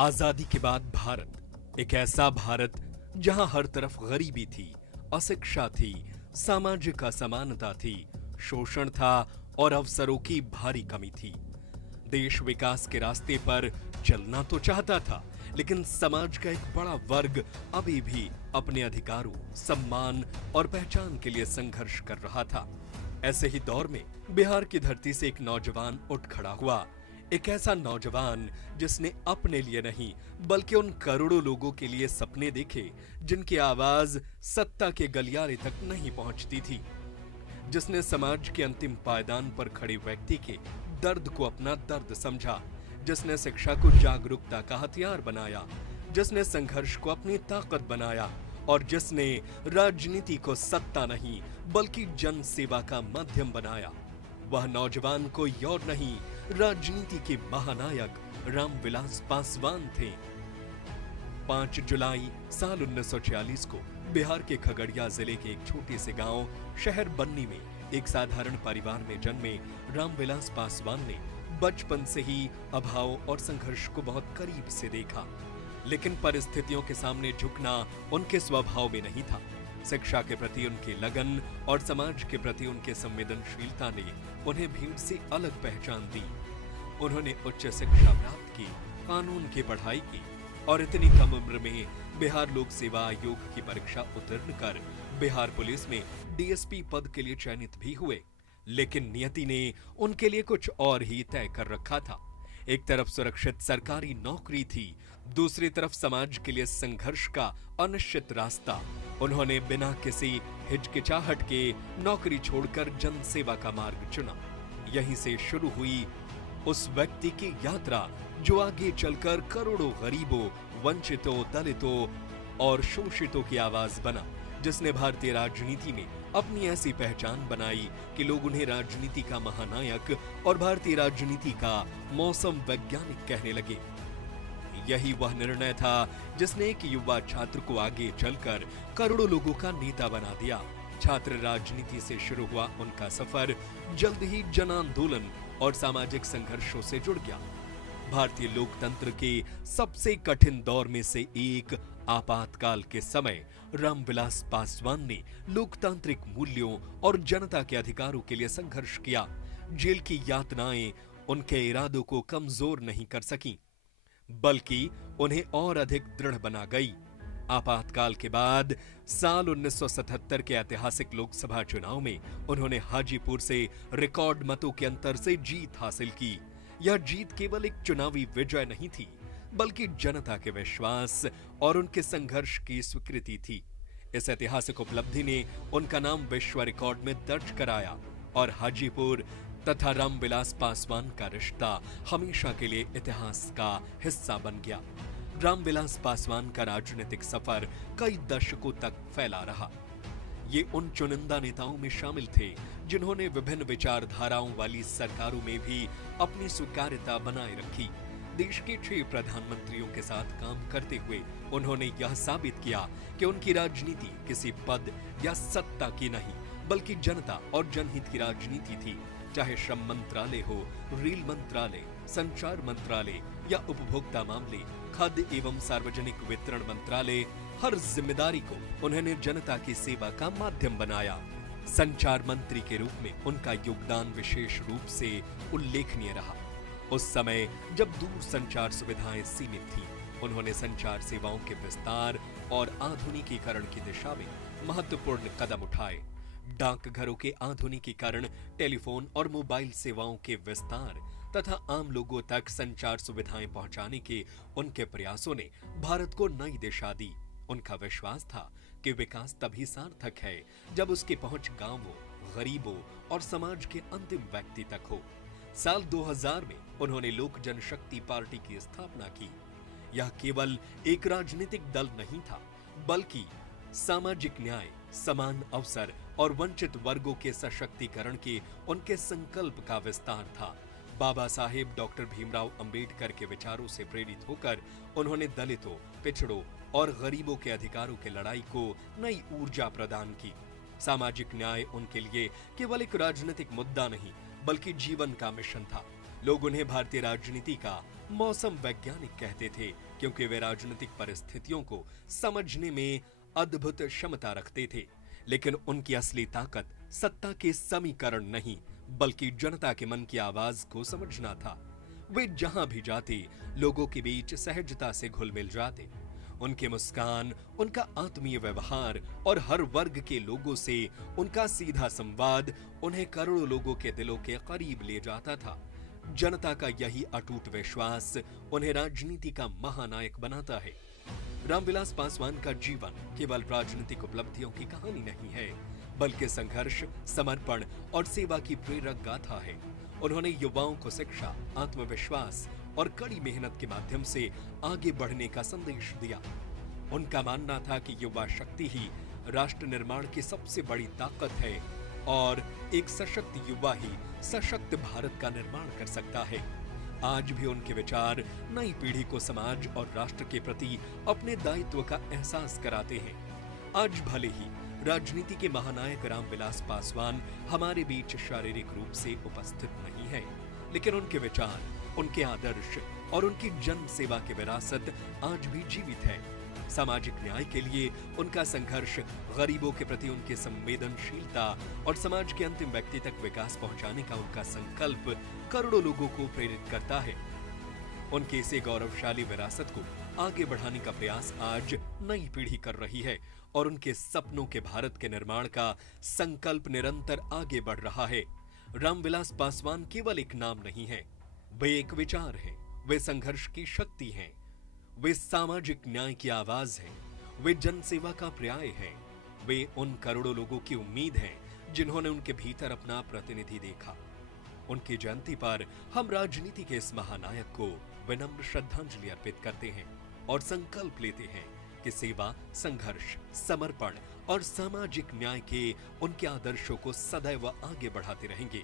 आजादी के बाद भारत एक ऐसा भारत जहां हर तरफ गरीबी थी, अशिक्षा थी, सामाजिक असमानता थी, शोषण था और अवसरों की भारी कमी थी। देश विकास के रास्ते पर चलना तो चाहता था, लेकिन समाज का एक बड़ा वर्ग अभी भी अपने अधिकारों, सम्मान और पहचान के लिए संघर्ष कर रहा था। ऐसे ही दौर में बिहार की धरती से एक नौजवान उठ खड़ा हुआ। एक ऐसा नौजवान जिसने अपने लिए नहीं बल्कि उन करोड़ों लोगों के लिए सपने देखे जिनकी आवाज सत्ता के गलियारे तक नहीं पहुंचती थी। जिसने समाज के अंतिम पायदान पर खड़े व्यक्ति के दर्द को अपना दर्द समझा, जिसने शिक्षा को जागरूकता का हथियार बनाया, जिसने संघर्ष को अपनी ताकत बनाया और जिसने राजनीति को सत्ता नहीं बल्कि जन सेवा का माध्यम बनाया, वह नौजवान कोई और नहीं, राजनीति के महानायक रामविलास पासवान थे। 5 जुलाई साल 1946 को बिहार के खगड़िया जिले के एक छोटे से गांव शहर बन्नी में एक साधारण परिवार में जन्मे रामविलास पासवान ने बचपन से ही अभाव और संघर्ष को बहुत करीब से देखा। लेकिन परिस्थितियों के सामने झुकना उनके स्वभाव में नहीं था। शिक्षा के प्रति उनकी लगन और समाज के प्रति उनके संवेदनशीलता ने उन्हें भीड़ से अलग पहचान दी। उन्होंने उच्च शिक्षा प्राप्त की, कानून की पढ़ाई की और इतनी कम उम्र में बिहार लोक सेवा आयोग की परीक्षा उत्तीर्ण कर बिहार पुलिस में डीएसपी पद के लिए चयनित भी हुए। लेकिन नियति ने उनके लिए कुछ और ही तय कर रखा था। एक तरफ सुरक्षित सरकारी नौकरी थी, दूसरी तरफ समाज के लिए संघर्ष का अनिश्चित रास्ता। उन्होंने बिना किसी हिचकिचाहट के नौकरी छोड़कर जन सेवा का मार्ग चुना। यहीं से शुरू हुई उस व्यक्ति की यात्रा जो आगे चलकर करोड़ों गरीबों, वंचितों, दलितों और शोषितों की आवाज बना, जिसने भारतीय राजनीति में अपनी ऐसी पहचान बनाई कि लोग उन्हें राजनीति का महानायक और भारतीय राजनीति का मौसम वैज्ञानिक कहने लगे। यही वह निर्णय था जिसने एक युवा छात्र को आगे चलकर करोड़ों लोगों का नेता बना दिया। छात्र राजनीति से शुरू हुआ उनका सफर जल्द ही जन आंदोलन और सामाजिक संघर्षों से जुड़ गया। भारतीय लोकतंत्र के सबसे कठिन दौर में से एक आपातकाल के समय रामविलास पासवान ने लोकतांत्रिक मूल्यों और जनता के अधिकारों के लिए संघर्ष किया। जेल की यातनाएं उनके इरादों को कमजोर नहीं कर सकी, बल्कि उन्हें और अधिक दृढ़ बना गई। आपातकाल के बाद साल 1977 के ऐतिहासिक लोकसभा चुनाव में उन्होंने हाजीपुर से रिकॉर्ड मतों के अंतर से जीत हासिल की। यह जीत केवल एक चुनावी विजय नहीं थी, बल्कि जनता के विश्वास और उनके संघर्ष की स्वीकृति थी। इस ऐतिहासिक उपलब्धि ने उनका नाम विश्व रिकॉर्ड में दर्ज कराया और हाजीपुर तथा रामविलास पासवान का रिश्ता हमेशा के लिए इतिहास का हिस्सा बन गया। रामविलास पासवान का राजनीतिक सफर कई दशकों तक फैला रहा। ये उन चुनिंदा नेताओं में शामिल थे जिन्होंने विभिन्न विचारधाराओं वाली सरकारों में भी अपनी स्वीकार्यता बनाए रखी। देश के 6 प्रधानमंत्रियों के साथ काम करते हुए उन्होंने यह साबित किया कि उनकी राजनीति किसी पद या सत्ता की नहीं, बल्कि जनता और जनहित की राजनीति थी। चाहे श्रम मंत्रालय हो, रेल मंत्रालय, संचार मंत्रालय या उपभोक्ता मामले, खाद्य एवं सार्वजनिक वितरण मंत्रालय, हर जिम्मेदारी को उन्होंने जनता की सेवा का माध्यम बनाया। संचार मंत्री के रूप में उनका योगदान विशेष रूप से उल्लेखनीय रहा। उस समय जब दूर संचार सुविधाएं सीमित थीं, उन्होंने संचार सेवाओं के विस्तार और आधुनिकीकरण की दिशा में महत्वपूर्ण कदम उठाए। डाकघरों के आधुनिकीकरण, टेलीफोन और मोबाइल सेवाओं के विस्तार तथा आम लोगों तक संचार सुविधाएं पहुंचाने के उनके प्रयासों ने भारत को नई दिशा दी। उनका विश्वास था कि विकास तभी सार्थक है जब उसकी पहुंच गांवों, गरीबों और समाज के अंतिम व्यक्ति तक हो। साल 2000 में उन्होंने लोक जनशक्ति पार्टी की स्थापना की। यह केवल एक राजनीतिक दल नहीं था, बल्कि सामाजिक न्याय, समान अवसर और वंचित वर्गों के सशक्तिकरण के उनके संकल्प का विस्तार था। बाबा साहेब डॉक्टर भीमराव अंबेडकर के विचारों से प्रेरित होकर उन्होंने दलितों, पिछड़ों और गरीबों के अधिकारों की लड़ाई को नई ऊर्जा प्रदान की। सामाजिक न्याय उनके लिए केवल एक राजनीतिक मुद्दा नहीं, बल्कि जीवन का मिशन था। लोग उन्हें भारतीय राजनीति का मौसम वैज्ञानिक कहते थे, क्योंकि वे राजनीतिक परिस्थितियों को समझने में अद्भुत क्षमता रखते थे। लेकिन उनकी असली ताकत सत्ता के समीकरण नहीं, बल्कि जनता के मन की आवाज को समझना था। वे जहां भी जाते, लोगों के बीच सहजता से घुल मिल जाते। उनके मुस्कान, उनका आत्मीय व्यवहार और हर वर्ग के लोगों से उनका सीधा संवाद उन्हें करोड़ों लोगों के दिलों के करीब ले जाता था। जनता का यही अटूट विश्वास उन्हें राजनीति का महानायक बनाता है। रामविलास पासवान का जीवन केवल राजनीतिक उपलब्धियों की कहानी नहीं है, बल्कि संघर्ष, समर्पण और सेवा की प्रेरक गाथा है। उन्होंने युवाओं को शिक्षा, आत्मविश्वास और कड़ी मेहनत के माध्यम से आगे बढ़ने का संदेश दिया। उनका मानना था कि युवा शक्ति ही राष्ट्र निर्माण की सबसे बड़ी ताकत है और एक सशक्त युवा ही सशक्त भारत का निर्माण कर सकता है। आज भी उनके विचार नई पीढ़ी को समाज और राष्ट्र के प्रति अपने दायित्व का एहसास कराते हैं। आज भले ही राजनीति के महानायक रामविलास पासवान हमारे बीच शारीरिक रूप से उपस्थित नहीं है, लेकिन उनके विचार, उनके आदर्श और उनकी जन सेवा की विरासत आज भी जीवित है। सामाजिक न्याय के लिए उनका संघर्ष, गरीबों के प्रति उनकी संवेदनशीलता और समाज के अंतिम व्यक्ति तक विकास पहुंचाने का उनका संकल्प करोड़ों लोगों को प्रेरित करता है। उनके इसे गौरवशाली विरासत को आगे बढ़ाने का प्रयास आज नई पीढ़ी कर रही है और उनके सपनों के भारत के निर्माण का संकल्प निरंतर आगे बढ़ रहा है। रामविलास पासवान केवल एक नाम नहीं है, वे एक विचार हैं, वे संघर्ष की शक्ति हैं, वे सामाजिक न्याय की आवाज हैं, वे जनसेवा का पर्याय हैं, वे उन करोड़ों लोगों की उम्मीद हैं जिन्होंने उनके भीतर अपना प्रतिनिधि देखा। उनकी जयंती पर हम राजनीति के इस महानायक को विनम्र श्रद्धांजलि अर्पित करते हैं और संकल्प लेते हैं कि सेवा, संघर्ष, समर्पण और सामाजिक न्याय के उनके आदर्शों को सदैव आगे बढ़ाते रहेंगे।